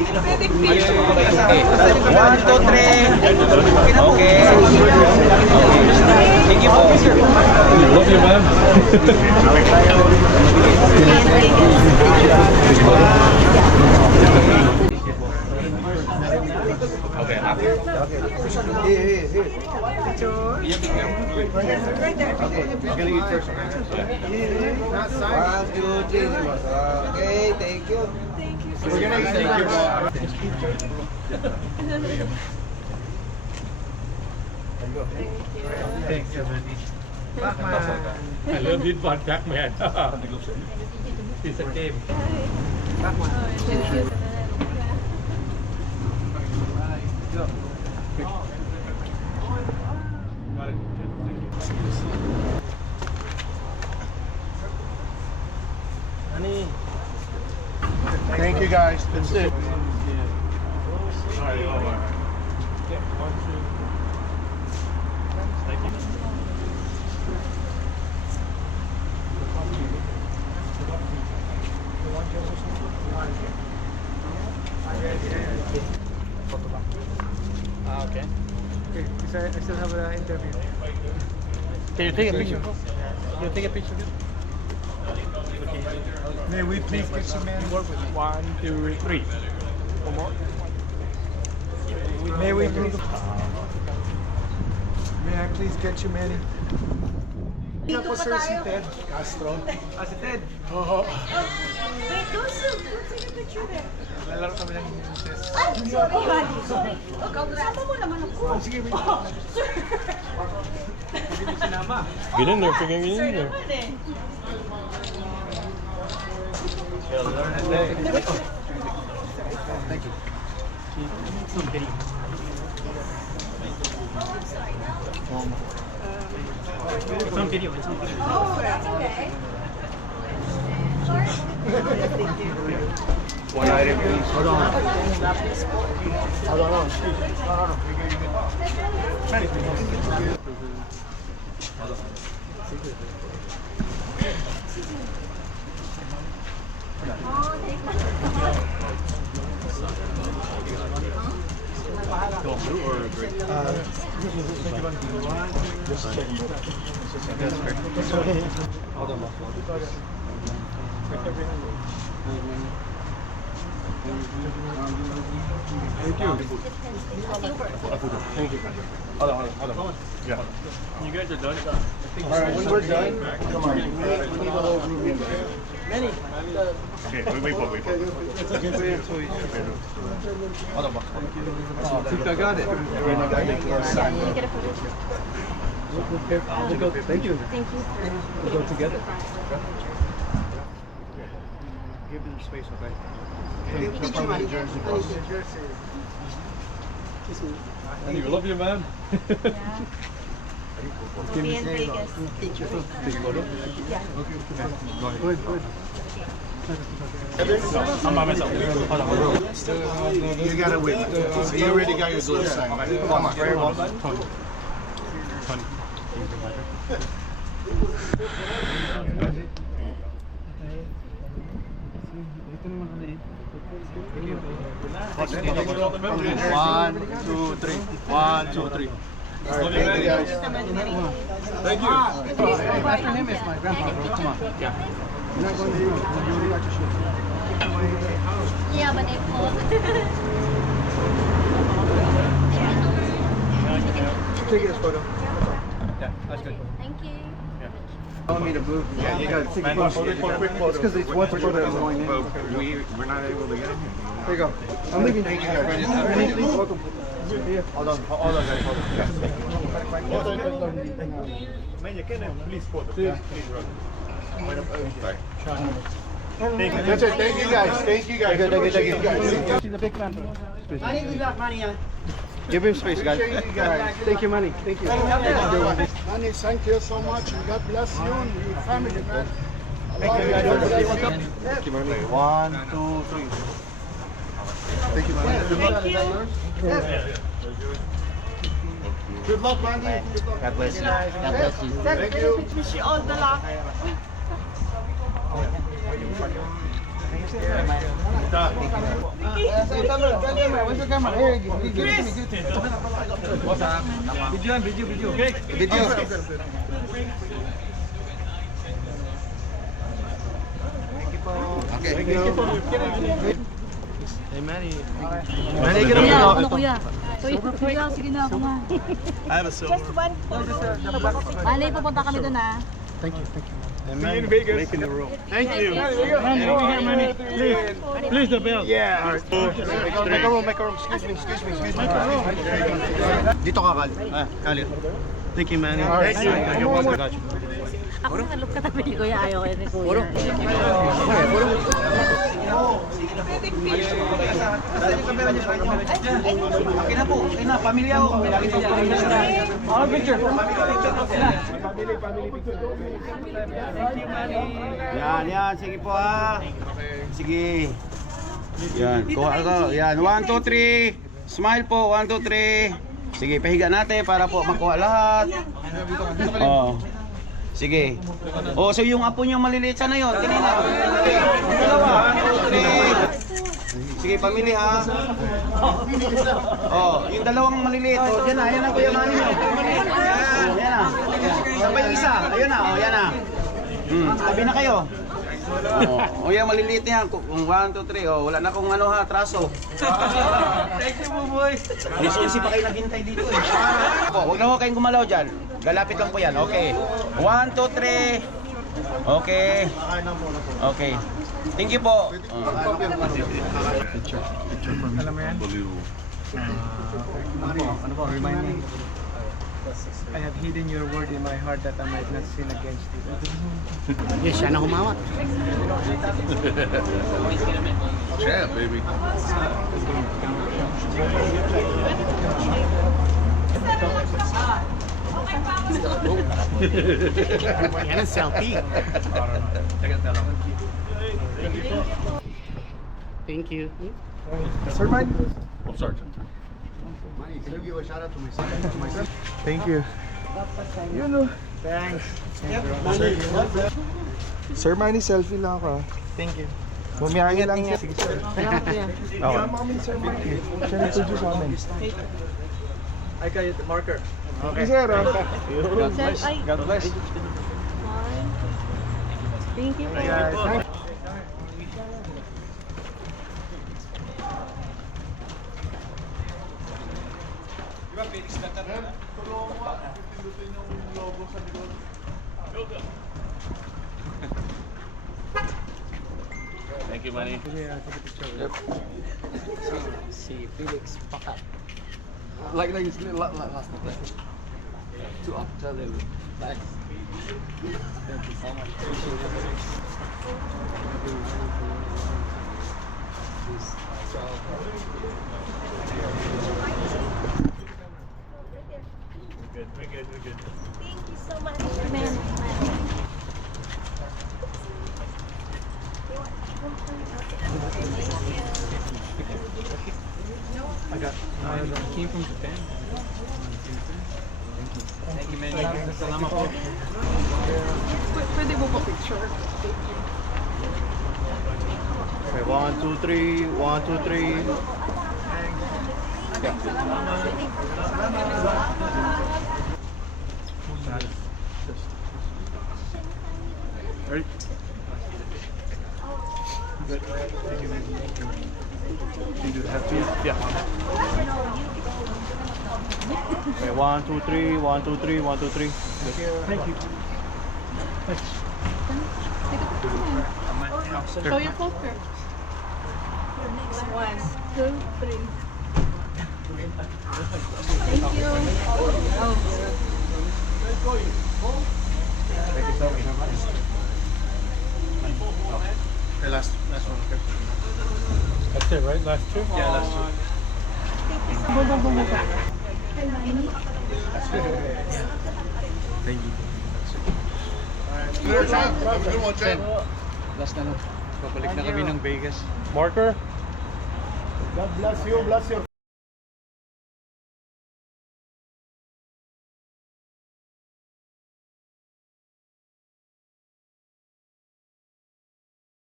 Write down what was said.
One, two, three. Okay. Thank you po. Love you, man. Okay, happy. One, two, three. Okay, thank you. Thank you. Thanks, everybody. I love it one Pac-Man. It's a game. Thank you, guys. That's it. Okay. Okay, I still have an interview. Can you take a picture? Can you take a picture? May we please get some man work with me? 1, 2, 3. One more. May we please? May I please get you, Manny? Dito po sir si Ted Castro. Si Ted? Oo. Wait, don't take a picture there. Lalaro kami ng test. Ay, sorry, Buddy. Sorry. Kasama mo naman ako. Sige, wait. Sir. Hindi mo sinama. Get in there, freaking get Sir in there. naman eh. Thank you. It's on video. It's on video. Oh, that's okay. One item, please. Hold on. Hold on. No. Manny, please. You guys are done? Alright, when we're done, come on. We need the whole group in there. Okay, wait. It's okay for you. I think I got it. We'll go. Thank you. Thank you. We'll go together. Give them space, okay? I love you, man. We'll be in Vegas. Good. I'm by myself. Hold on. You gotta wait. So you already got your gloves signed. Come on. One, two, three. One, two, three. All right, thank you guys. Thank you. Last name is my grandfather. Come on. Yeah. You're not going to you. You already got your shoe. Yeah, but it Take this photo. Yeah, that's good. Thank you. Telling me to move. Yeah, you gotta take a photo. It's because it's one photo that's going in. We're not able to get in here. There you go. I'm leaving. Thank you guys. Welcome. Here. Hold on, guys. Hold on. Please photo. That's it. Thank you guys. Thank you guys. Thank you guys. She's a big fan. Give him space, guys. Thank you, Manny. Thank you. Manny, thank you so much, and God bless you and your family, man. Thank you, Manny. 1, 2, 3. Thank you, Manny. Good luck, Manny. Good luck. God bless you. God bless you. Thank you. Wish you all the luck. Where's the camera? Here, give it to me. Video. Okay. Thank you. Manny, get Kuya, up. ano kuya? Kuya, sige na ako nga. I have a silver. Just one photo. Manny, pupunta kami doon ah. Thank you. See you in Vegas. Making the room. Thank you. Manny, over here, Manny. Please the bell. Yeah. All right. Make a room. Excuse me. Dito ka, Khalid. Thank you, Manny. Thank you. I got you. Ako nalog katabi ni kuya, ayaw kayo ni kuya. Okay na po. Okay na. Pamilya ko. All picture. Yan. Sige po ha. Sige. Yan. Kuha ko. Yan. 1, 2, 3. Smile po. 1, 2, 3. Sige, pahiga natin para po makuha lahat. Oh. Sige. Oh, so yung apo niyo maliliit sana yun. Kanina. Dalawa. 1, 2, 3. Sige, pamili ha. Oh, yung dalawang maliliit. Oh, yan na. Ayan na, Kuya Manny. Ayan na. Sabay yung isa. Ayun na. Oh, yan na. Tabi na kayo. Oh, yan maliliit niya. Kung 1, 2, 3. Oh, wala na kung ano ha, traso. Thank you, Buboy. Alis-alisi pa kayo naghintay dito eh. Huwag na ho kayong gumalaw dyan. Galapit lang po yan. Okay. 1, 2, 3. Okay. Okay. Thank you po. Alam mo yan? Ano po, remind me. I have hidden your word in my heart that I might not sin against you. Yes, siya na humawak. Yeah, baby. Yan ang selfie. Thank you. Sir, man. Oh, Sergeant. Can you give a shout out to my son? Thank you. You know. Thanks. Sir Manny, selfie lang ako. Thank you. Bumiyahin lang siya. Sige, sir. Salamat kuya. Okay. Kami, Sir Manny. Siya nag-produce sa amin. I got you the marker. Okay, sir. God bless. Thank you po. Guys, thank Thank you, Manny. Si Felix Pakat. Like last night. To up, tell them. Thanks. Thank you so much. Appreciate it. We're good. Thank you so much. Man. I came from Japan. Thank you, man. Salamat po. Pwede mo pa picture? Okay, 1, 2, 3. 1, 2, 3. Ready? Good. Thank you, man. You do have to? Yeah. Okay, 1, 2, 3. 1, 2, 3. 1, 2, 3. Thank you. Show your poker. Next 1, 2, 3. Thank you. Thank you so much. Okay, last one. Okay. That's it, right? Last two? Yeah, last two. Thank you. Have a good one, Chen. Last na lang. Babalik na kami ng Vegas. Marker? God bless you. Bless your